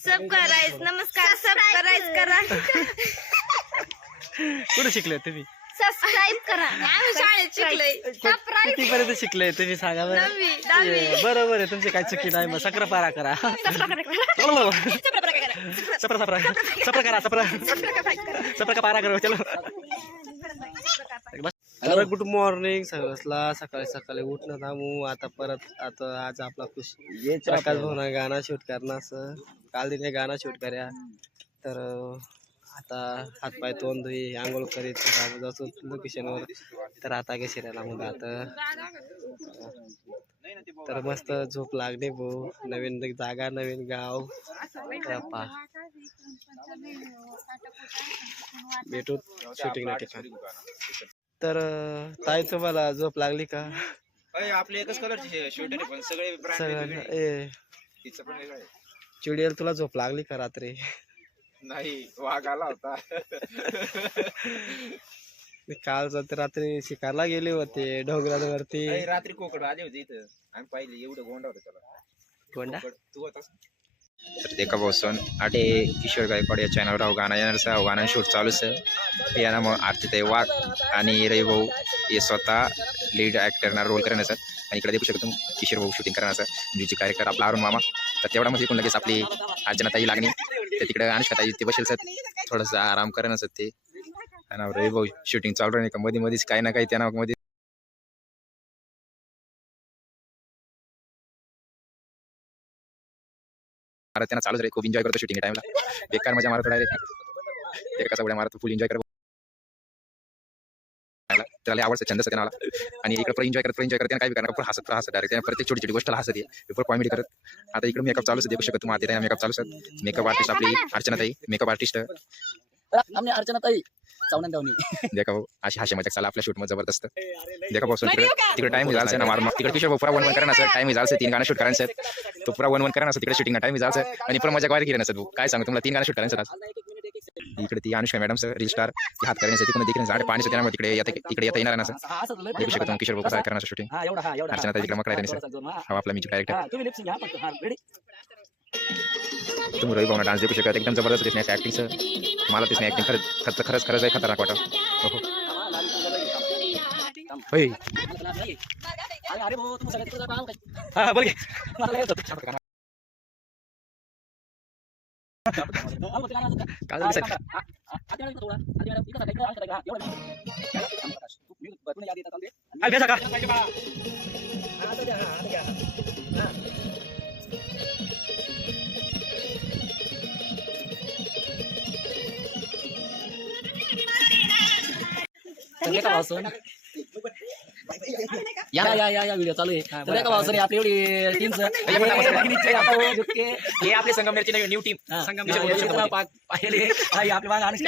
सब करायच नमस्कार सब करायच करा कुठे शिकले तुम्ही सबस्क्राईब करा आम्ही शाळेत शिकलोय कितीपर्यंत शिकले तुम्ही सांगा बरं बरोबर आहे तुमची काही चुकी नाही मग सक्रापारा करा सप्रा करा सप्रा का पारा करा चलो तर गुड मॉर्निंग सगळ्याला सकाळी सकाळी उठणं थांबू आता आज आपला खुश प्रकाश भावना गाणं शूट करणं असं काल दिने गाणं शूट कर्या तर आता हातपाय तोंड धुई आंघोळ करीत जातो लोकेशनवर तर आता गे शिरायला मग आता तर मस्त झोप लागणे भाऊ नवीन जागा नवीन गाव भेटू शूटिंगला ठिकाण तर ताई तुम्हाला झोप लागली का आपले एकच कलरचे शूट आहे पण सगळे चिडियल तुला झोप लागली का रात्री नाही वाघ आला होता काल रात्री शिकारला गेले होते डोंगरावरती रात्री कोकड आले होते इथं आम्ही पाहिले एवढं गोंडा होतं त्याला गोंडा तू होतास तर देखा बसून आटे किशोर गायकवाड या चॅनलवर हा गाणं येणार हा गाणं शूट चालूच आहे यानं मग आरतीताई वाघ आणि रवी भाऊ हे स्वतः लीड ॲक्टरना रोल करणार सर आणि इकडे देखू शकतो किशोर भाऊ शूटिंग करणार सर म्युझिक डायरेक्टर आपला अरुण मामा तर तेवढा मध्ये लगेच आपली अर्चनाताई लागणी तर तिकडे अनुष्काताई ते बसेल सर थोडंसं आराम करणार सर ते आणि रवी भाऊ शूटिंग चालू राहील का मध्ये मध्येच काही ना काही त्यांना मध्ये त्यांना चालूच रे खूप एन्जॉय करतो शूटिंग टाइमला बेकार मजा मारतो डायरेक्ट कसा उड्या मारतो फुल एन्जॉय करतो त्याला आवडतं छंद त्यांना आणि इकडे एन्जॉय करते काय करणार हसत डायरेक्ट प्रत्येक छोटी छोटी गोष्ट हसत आहे कॉमेडी करत आता इकडे मेकअप चालूच देखू शकतो तुम्हाला मेकअप चालूच मेकअप आर्टिस्ट आपली अर्चनाताई मेकअप आर्टिस्ट अर्चनाताई देखा भाऊ अशी हास्य मजा चालला आपल्या शूट मध्ये जबरदस्त देखा भाऊ तिकडे टाइम झाला ना मारून तिकडे किशोर पुरा वन करा सर टाइम झालं 3 गाणं शूट करायचं सर तो पुरा वन करा तिकडे शूटिंग टाइम झालं आणि पुरा मजा वायर केली सर काय सांगू तुम्हाला 3 गाणं शूट करायचं आज इकडे ती Anushka madam sir reel star ती हात करण्यासाठी तिकडे देखील झाड पाणी त्यामुळे इकडे येता येणार ना सर देखू शकतो किशोर भाऊ कसं करणार शूटिंग अर्चनाताई तिकडे मग करायचं सर हा आपला म्युझिक डायरेक्टर तुम्ही रवी भावना डान्स देखू शकता एकदम जबरदस्त दिसण्याची ऍक्टिंग सर मला दिसणे ऍक्टिंग खरंच आहे खतरनाक वाटत होय हा बोल या व्हिडिओ चालू आहे तर का भाऊ आपली एवढी टीम हे आपले संगमनेरची न्यू टीम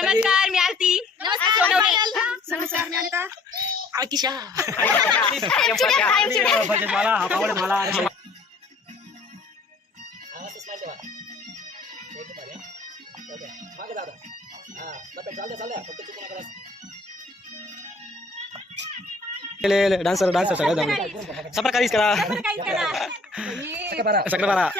नमस्कार मी आरती नमस्कार मी अनिता किशा डान्सर सगळं सप्रा काहीच करा सक्रापारा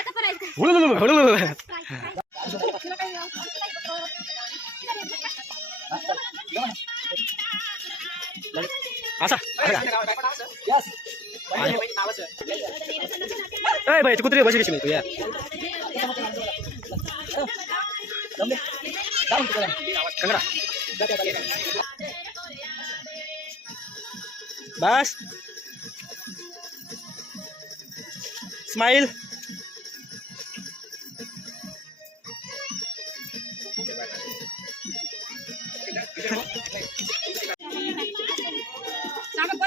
असा भाई कुत्री बसली कशी तू या कंगरा बस स्माइल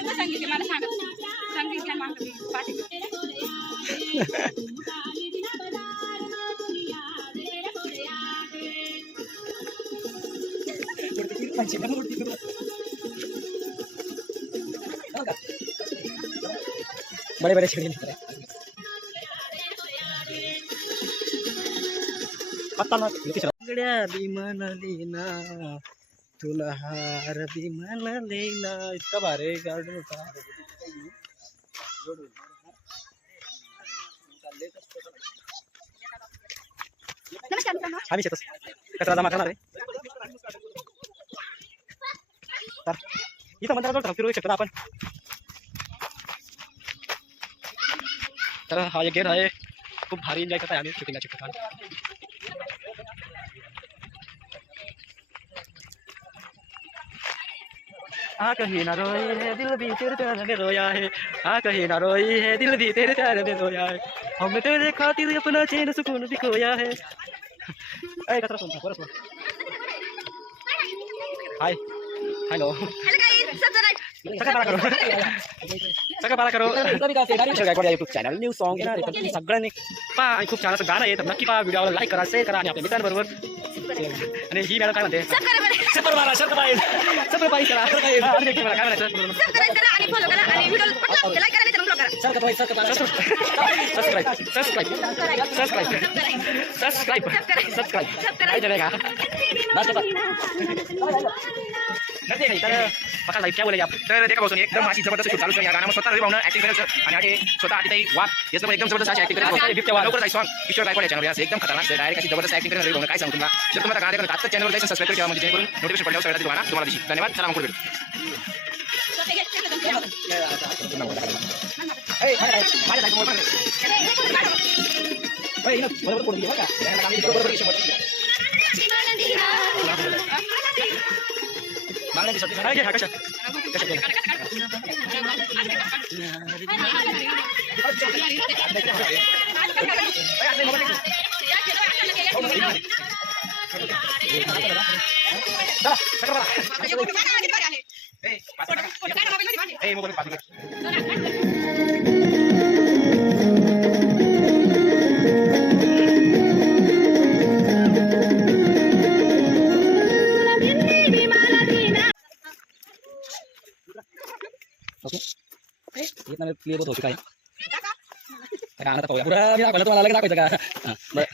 सांगितले मला सांगितलं पाठी बड़े बड़े छेड़ी पत्ता ना गड्या बी म्हणाली ना तुला हार बी म्हणाले ना इतका भारी गार्डन होता नमस्कार मित्रांनो. आम्ही शेतच कचरा जमा करणार आहे. तर इथं मंदिराजवळ फिरू शकतो आपण. तर हा एक गेट आहे. खूप भारी एन्जॉय करत आहे आम्ही शूटिंगच्या ठिकाणी. आ कहीं ना रोई है दिल भी तेरे प्यार में रोया है. आ कहीं ना रोई है दिल भी तेरे प्यार में रोया है. हमने तेरे खातिर अपना चैन सुकून भी खोया है. ए कचरा सुन परत बोल. Hi hello hello guys, subscribe. सगळं बारा करो. युट्यूब चॅनल न्यू सॉन्ग येणार आहे. तर तुम्ही सगळ्यांनी पहा आणि खूप छान असं गाणं आहे. तर नक्की पहा, व्हिडिओला लाईक करा, शेअर करा आणि आपल्या मित्रांबरोबर. आणि ही मॅडम काय म्हणते? सबस्क्राइब करा. सबस्क्राईब करा. अजून एक मला काय म्हणायचं? सबस्क्राइब करा आणि फॉलो करा आणि व्हिडिओला पटकन लाईक करा, नाही तर ब्लॉक करा. बघा लाईक काय बोलायचे आपण. तर देखा बसून एकदम अशी जबरदस्त शूट चालू आहे. या गाण्यामध्ये स्वतः भाऊन ऍक्टिंग करायचं आणि आधी स्वतः आधी वाट याचं एकदम जबरदस्त अशी ऍक्टिंग करायचं. लवकरच सॉन्ग किशोर गायकवाड चॅनल याचं एकदम खतरनाक डायरेक्ट अशी जबरदस्त ऍक्टिंग करायचं भाऊन. काय सांगू तुम्हाला. जर तुम्हाला गाणं देखा आता चॅनलवर जायचं सबस्क्राईब करा, म्हणजे जेणेकरून नोटिफिकेशन पडल्यावर सगळ्यात तुम्हाला तुम्हाला दिसेल. धन्यवाद. चला मग पुढे भेटू. क्लिअर होत होती काय गाणं तर पाहूया. पुरा मी दाखवलं तुम्हाला, लगेच दाखवायचं का? हां बरं.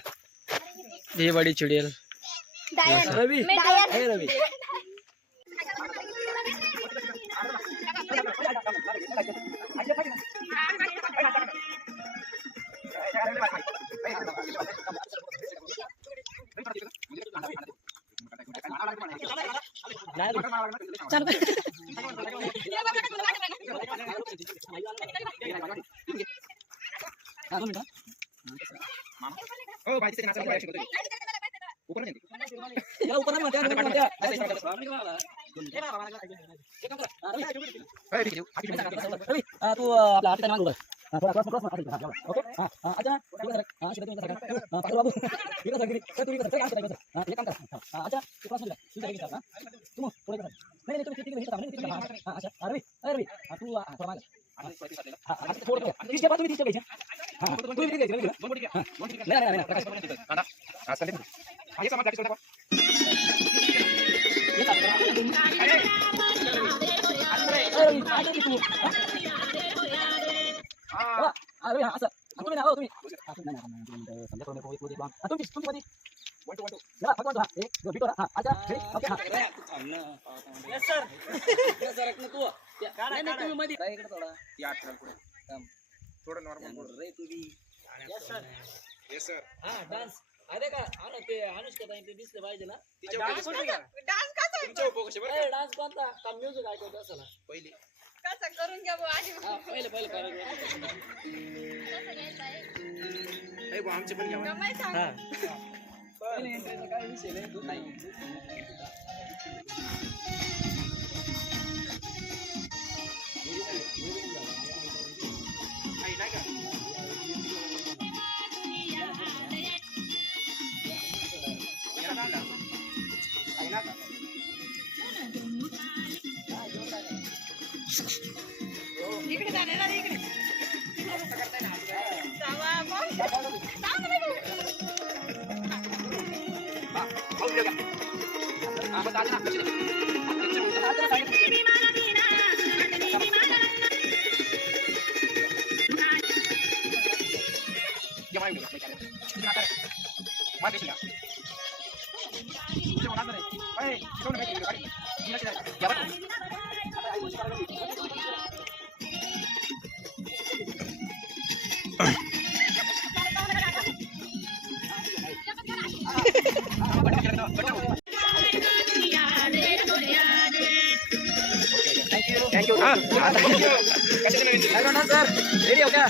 ही बडी चुडेल. रवी हे रवी तू आपला आठ मागू थोडा क्रॉस क्रॉस ओके हां अच्छा ठीक आहे हां शिकतो मी पाठव बाबू ठीक आहे सर तुम्ही कसं काय करता हां एक काम करा अच्छा तू क्रॉस मध्ये तू जागी कर हां तू पुढे कर नाही नाही तुम्ही ठीक आहे हां अच्छा अरे अरे तू थोडा मागे हां थोडं तीस घ्या तुम्ही 30 घ्यायचे हां तुम्ही 30 घ्यायचे नाही नाही प्रकाश आज चालेल हे समाज दाखव अरे हां असं तुम्ही ना तुम्ही समजा तुम्ही मध्ये या फक्त हां एक दो बिटो हां अच्छा ओके हां यस सर तू नाही नाही तुम्ही मध्ये इकडे थोडा या पुढे थोडं नॉर्मल रे तुम्ही यस सर हां डान्स अरे का आना ते अनुष्का ताई ते दिसले पाहिजे ना डान्स कोणता का म्युझिक ऐकवत असेल पहिली कसं करून घ्या बुवा आधी. पहिले करा ए बा आमचे पण घ्या. जमाय सांग. हां पहिले एंट्रीचा काय विषय नाही तू नाही इकडे जाणे ना इकडे. जावा मग. जावा ना बाई. रेडी हो का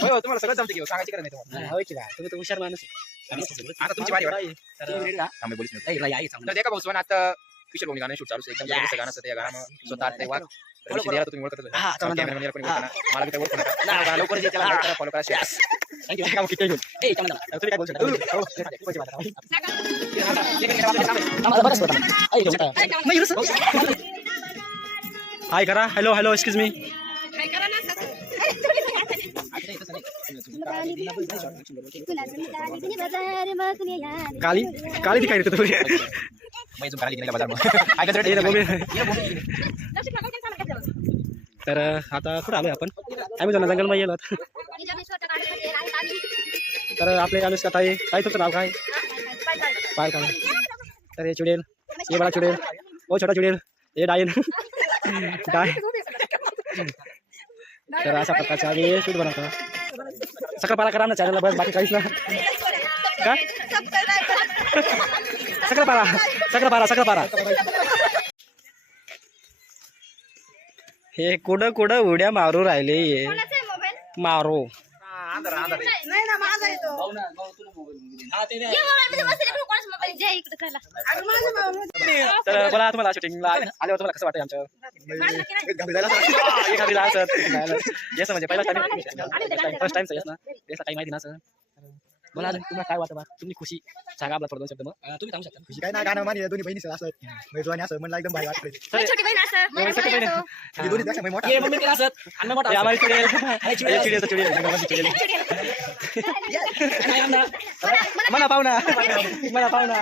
हो तुम्हाला सगळं जमते की सांगायची गरज नाही तुम्हाला होय की काय तुम्ही तर हुशार माणूस आहे. आता तुमची बारी वाटते. तुम्ही ready का? थांबे बोलीस नाही. ए, या, सांग. तर देखा भाऊ सोन आता किशोर भाऊ गाणं शूट चालू आहे एकदम जबरदस्त गाणं असतं ते गाणं स्वतः ते वाक ऋषी दिला तुम्ही ओळखतच हा, चालेल, कॅमेरामॅन याला कोणी ओळखणार मला बी काही ओळखू नका नाही, लवकर जे त्याला like करा फॉलो करा share करा. Thank you. किती घेऊन ए चांगला तुम्ही काय बोलू शकता हो, कोणची बात आहे? थांबा, बरंच होतं. आई, घेऊन जा. नाही, बरंच. हाय करा. Hello hello excuse me. काय करा ना असं. काली काली ती काय रे तुम्ही. मैं जो गाली गेला बाजार मध्ये ऐका जरा लक्ष ठेवा, काय सांगा घेतलं. तर आता कुठं आलोय आपण ॲमेझॉन जंगलमध्ये गेलो. तर आपले अनुष्का ताई ताई तुमचं नाव काय. पाय काय. तर हे चुडेल ये बडा चुडेल ओ छोटा चुडेल हे डायन डाय. तर अशा प्रकारचे आम्ही शूट बनवतो. सकरपारा करा ना चॅनलला बस बाकी काहीच ना. का सकरपारा सकरपारा सकरपारा. हे कुठं कुठं उड्या मारू राहिले ये मारो. नाही ना माझा येतो. हा, ते द्या. ये मोबाईल मध्ये बसले तू कोणाचा मोबाईल जे इकडे खायला. अरे माझा मोबाईल. तर मला तुम्हाला शूटिंगला आल्यावर तुम्हाला कसं वाटतं आमच्या एखादीला असं येस म्हणजे पहिला फर्स्ट टाइम येस ना याचा काही माहिती नसं. बोला अजून तुम्हाला काय वाटतं बा तुम्ही खुशी सांगा आपला थोडं दोन शब्द मग. तुम्ही सांगू शकता. खुशी काय ना गाणं मानी दोन्ही बहिणी असं मैजवानी असं म्हणलं एकदम भारी वाटतं. मी छोटी बहीण असं. माझी सख्खी बहीण बहीण. असं. म्हणजे दोन्ही पेक्षा मी मोठा ये मम्मी केला असत आणि मोठा आम्हाला चुडेल चुडेल. चुडेल चुडेल जंगलमध्ये चुडेल. नाही आमदा मला पाहुणा मला पाहुणा.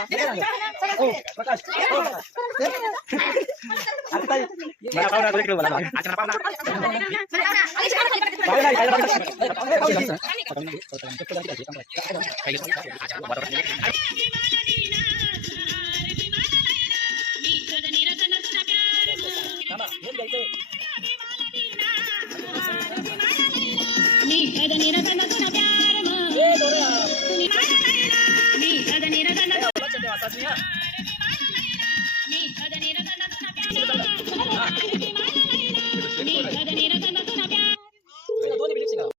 ओ प्रकाश ओ आता ताई मला पाहुणा कोणी केलं मला अच्छा पाहुणा पाहुणा काय प्यार